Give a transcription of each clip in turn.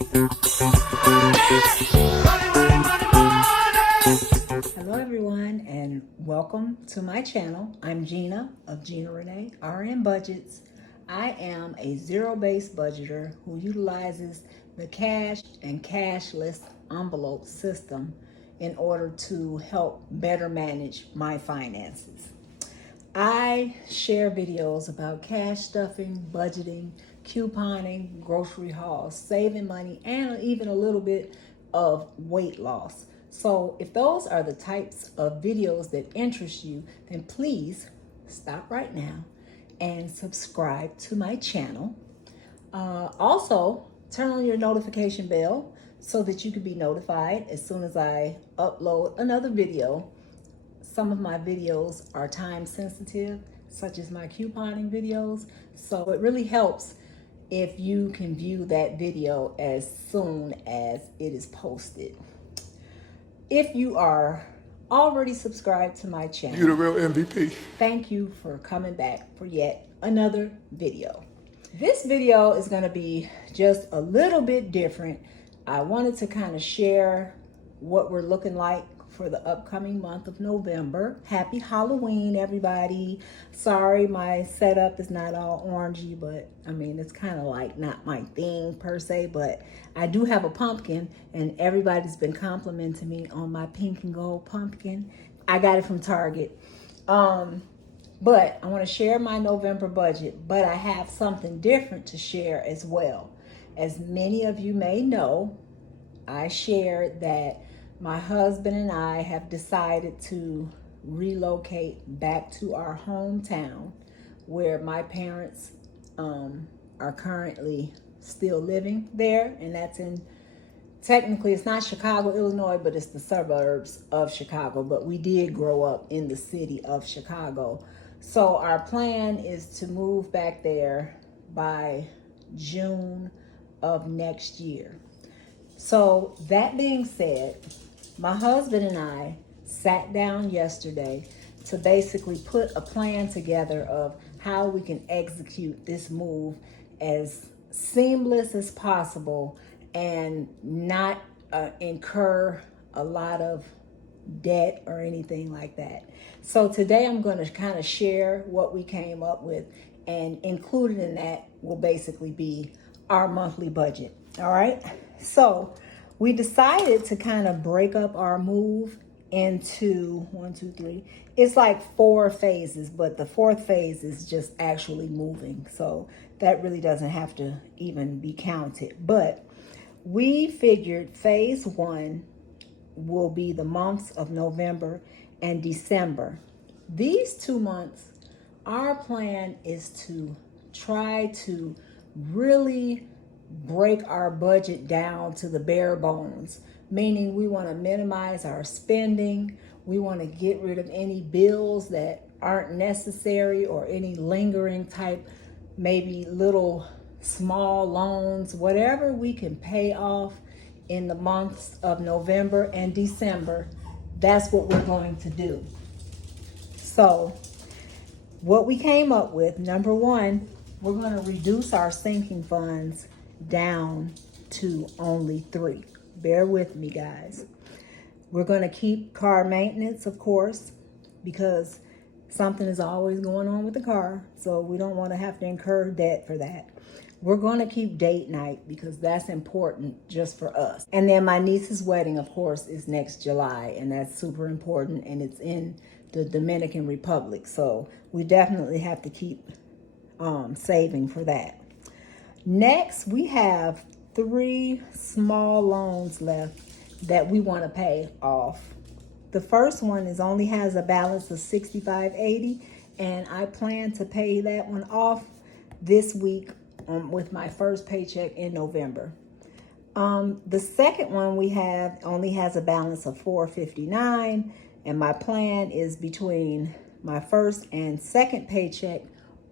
Hello everyone and welcome to my channel. I'm Gina of Gina Renee RN Budgets. I am a zero-based budgeter who utilizes the cash and cashless envelope system in order to help better manage my finances. I share videos about cash stuffing, budgeting, couponing, grocery hauls, saving money, and even a little bit of weight loss. So if those are the types of videos that interest you, then please stop right now and subscribe to my channel. Also, turn on your notification bell so that you can be notified as soon as I upload another video. Some of my videos are time sensitive, such as my couponing videos. So it really helps if you can view that video as soon as it is posted. If you are already subscribed to my channel, You the real MVP. thank you for coming back for yet another video. This video is going to be just a little bit different. I wanted to kind of share what we're looking like for the upcoming month of November. Happy Halloween, everybody. Sorry, my setup is not all orangey, but I mean, it's kind of like not my thing per se, but I do have a pumpkin and everybody's been complimenting me on my pink and gold pumpkin. I got it from Target. But I want to share my November budget, but I have something different to share as well. As many of you may know, I shared that my husband and I have decided to relocate back to our hometown where my parents are currently still living there, and that's in, technically it's not Chicago, Illinois, but it's the suburbs of Chicago, but we did grow up in the city of Chicago. So our plan is to move back there by June of next year. So that being said, my husband and I sat down yesterday to basically put a plan together of how we can execute this move as seamless as possible and not incur a lot of debt or anything like that. So today I'm going to kind of share what we came up with, and included in that will basically be our monthly budget. All right. So we decided to kind of break up our move into 1, 2, 3. It's like 4 phases, but the 4th phase is just actually moving. So that really doesn't have to even be counted. But we figured phase 1 will be the months of November and December. These 2 months, our plan is to try to really break our budget down to the bare bones, meaning we want to minimize our spending. We want to get rid of any bills that aren't necessary or any lingering type, maybe little small loans, whatever we can pay off in the months of November and December. That's what we're going to do. So what we came up with, number 1, we're going to reduce our sinking funds down to only 3. Bear with me, guys. We're going to keep car maintenance, of course, because something is always going on with the car, so we don't want to have to incur debt for that. We're going to keep date night because that's important just for us. And then my niece's wedding, of course, is next July, and that's super important, and it's in the Dominican Republic, so we definitely have to keep saving for that. Next, we have 3 small loans left that we want to pay off. The first one only has a balance of $65.80, and I plan to pay that one off this week with my first paycheck in November. The second one we have only has a balance of $459, and my plan is between my first and second paycheck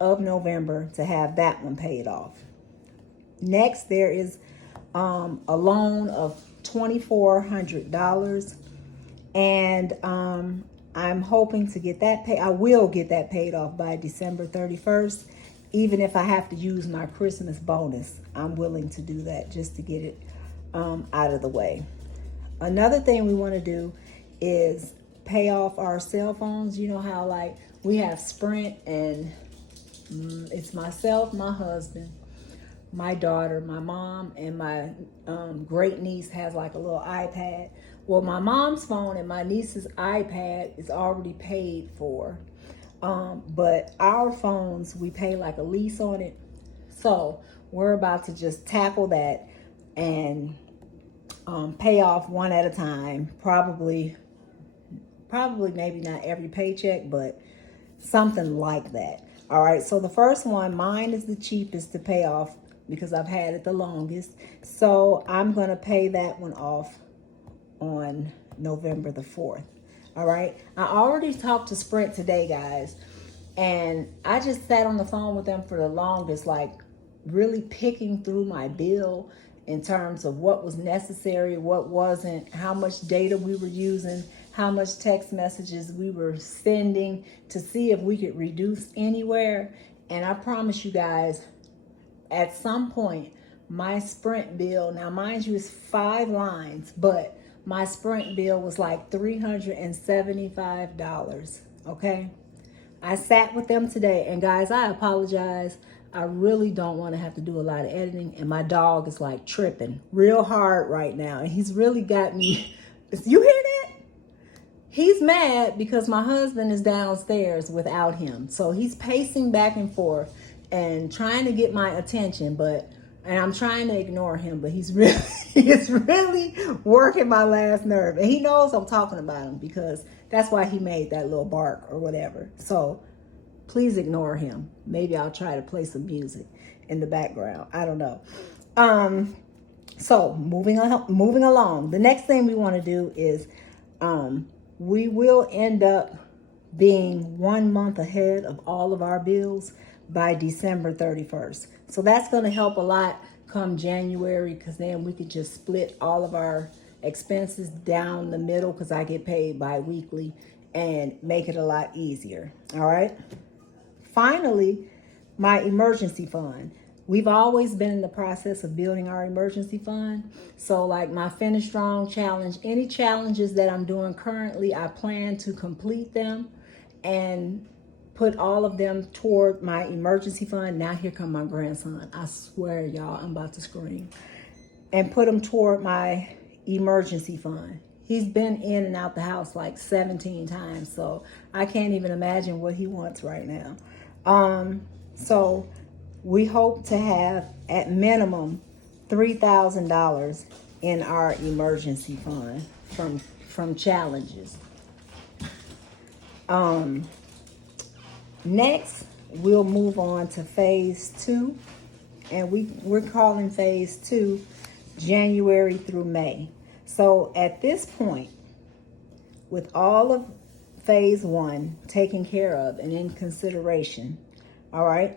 of November to have that one paid off. Next, there is a loan of $2,400, and I'm hoping to get that paid. I will get that paid off by December 31st. even if I have to use my Christmas bonus, I'm willing to do that just to get it out of the way. Another thing we want to do is pay off our cell phones. You know how like we have Sprint, and it's myself, my husband, my daughter, my mom, and my great niece has like a little iPad. Well, my mom's phone and my niece's iPad is already paid for. But our phones, we pay like a lease on it. So we're about to just tackle that and pay off one at a time. Probably maybe not every paycheck, but something like that. All right, so the first one, mine is the cheapest to pay off because I've had it the longest. So I'm gonna pay that one off on November the 4th. All right, I already talked to Sprint today, guys, and I just sat on the phone with them for the longest, like really picking through my bill in terms of what was necessary, what wasn't, how much data we were using, how much text messages we were sending to see if we could reduce anywhere. And I promise you guys, at some point, my Sprint bill, now mind you, it's 5 lines, but my Sprint bill was like $375, okay? I sat with them today, and guys, I apologize. I really don't want to have to do a lot of editing, and my dog is like tripping real hard right now, and he's really got me. You hear that? He's mad because my husband is downstairs without him. So he's pacing back and forth and trying to get my attention, and I'm trying to ignore him, but he's really working my last nerve. And he knows I'm talking about him because that's why he made that little bark or whatever. So please ignore him. Maybe I'll try to play some music in the background. I don't know. So moving along. The next thing we want to do is we will end up being 1 month ahead of all of our bills by December 31st. So that's going to help a lot come January, because then we could just split all of our expenses down the middle, because I get paid bi-weekly, and make it a lot easier. All right. Finally, my emergency fund. We've always been in the process of building our emergency fund. So like my Finish Strong challenge, any challenges that I'm doing currently, I plan to complete them and put all of them toward my emergency fund. Now here come my grandson. I swear, y'all, I'm about to scream. And put them toward my emergency fund. He's been in and out the house like 17 times, so I can't even imagine what he wants right now. So we hope to have at minimum $3,000 in our emergency fund from challenges. Next, we'll move on to phase 2, and we're calling phase 2 January through May. So at this point, with all of phase 1 taken care of and in consideration, all right,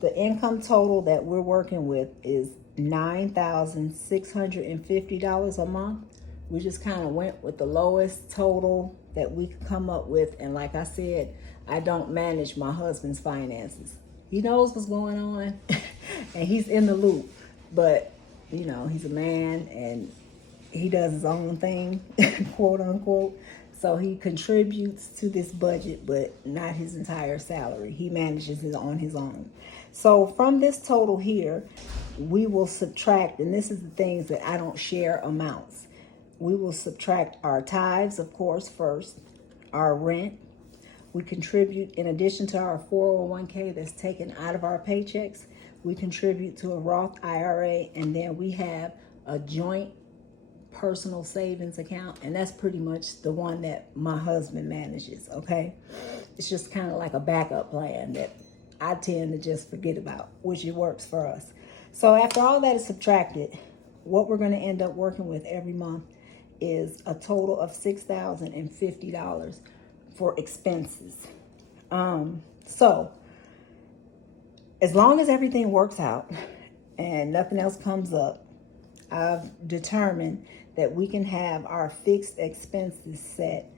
the income total that we're working with is $9,650 a month. We just kind of went with the lowest total that we could come up with. And like I said, I don't manage my husband's finances. He knows what's going on and he's in the loop, but you know, he's a man and he does his own thing, quote unquote. So he contributes to this budget, but not his entire salary. He manages it on his own. So from this total here, we will subtract, and this is the things that I don't share amounts. We will subtract our tithes, of course, first, our rent. We contribute, in addition to our 401k that's taken out of our paychecks, we contribute to a Roth IRA, and then we have a joint personal savings account, and that's pretty much the one that my husband manages, okay? It's just kind of like a backup plan that I tend to just forget about, which it works for us. So after all that is subtracted, what we're going to end up working with every month is a total of $6,050 for expenses. So as long as everything works out and nothing else comes up, I've determined that we can have our fixed expenses set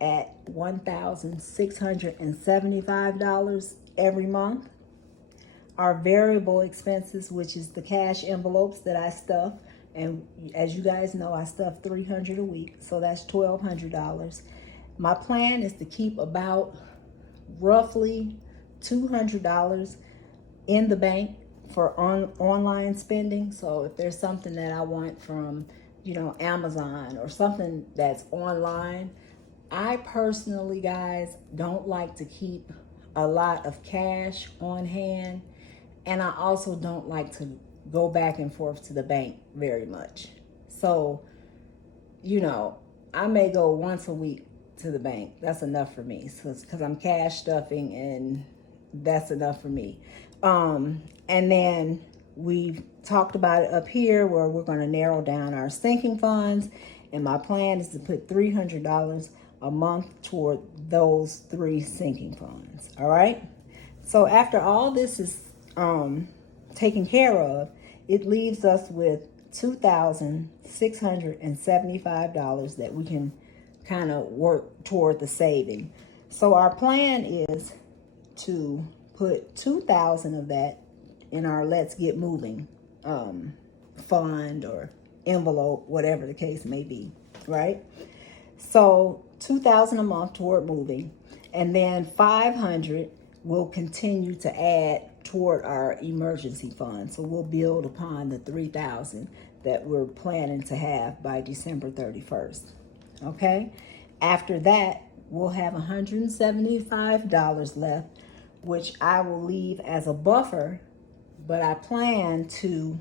at $1,675 every month. our variable expenses, which is the cash envelopes that I stuff. And as you guys know, I stuff 300 a week, so that's $1,200. My plan is to keep about roughly $200 in the bank for online spending. So if there's something that I want from, Amazon or something that's online, I personally, guys, don't like to keep a lot of cash on hand. And I also don't like to go back and forth to the bank very much. So, I may go once a week to the bank. That's enough for me. So it's because I'm cash stuffing, and that's enough for me. And then we've talked about it up here where we're going to narrow down our sinking funds. And my plan is to put $300 a month toward those 3 sinking funds. All right. So after all this is taken care of, it leaves us with $2,675 that we can kind of work toward the saving. So our plan is to put $2,000 of that in our Let's Get Moving fund or envelope, whatever the case may be, right? So $2,000 a month toward moving, and then $500 will continue to add toward our emergency fund. So we'll build upon the $3,000 that we're planning to have by December 31st. Okay. After that, we'll have $175 left, which I will leave as a buffer, but I plan to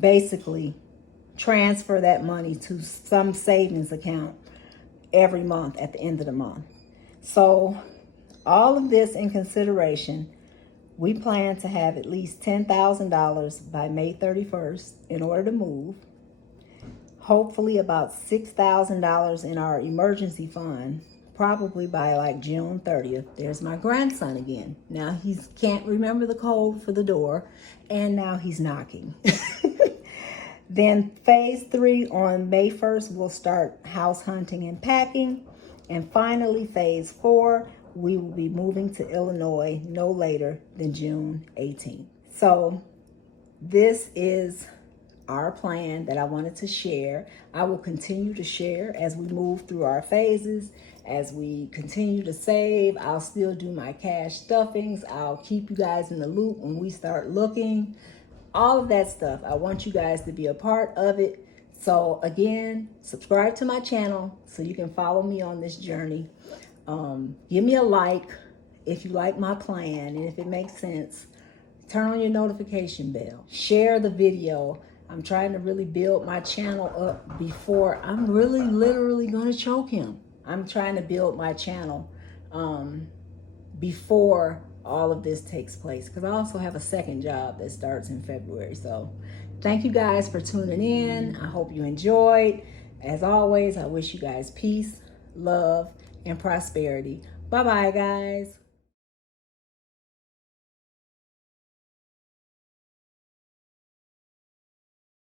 basically transfer that money to some savings account every month at the end of the month. So all of this in consideration, we plan to have at least $10,000 by May 31st in order to move. Hopefully about $6,000 in our emergency fund, probably by like June 30th. There's my grandson again. Now he can't remember the code for the door, and now he's knocking. Then phase 3 on May 1st, we'll start house hunting and packing. And finally, phase 4, we will be moving to Illinois no later than June 18th. So this is our plan that I wanted to share. I will continue to share as we move through our phases, as we continue to save. I'll still do my cash stuffings. I'll keep you guys in the loop when we start looking. All of that stuff. I want you guys to be a part of it. So again, subscribe to my channel so you can follow me on this journey. Give me a like if you like my plan, and if it makes sense, turn on your notification bell. Share the video. I'm trying to really build my channel up before I'm really literally going to choke him. I'm trying to build my channel before all of this takes place, because I also have a second job that starts in February. So thank you guys for tuning in. I hope you enjoyed. As always, I wish you guys peace, love, and prosperity. Bye-bye, guys.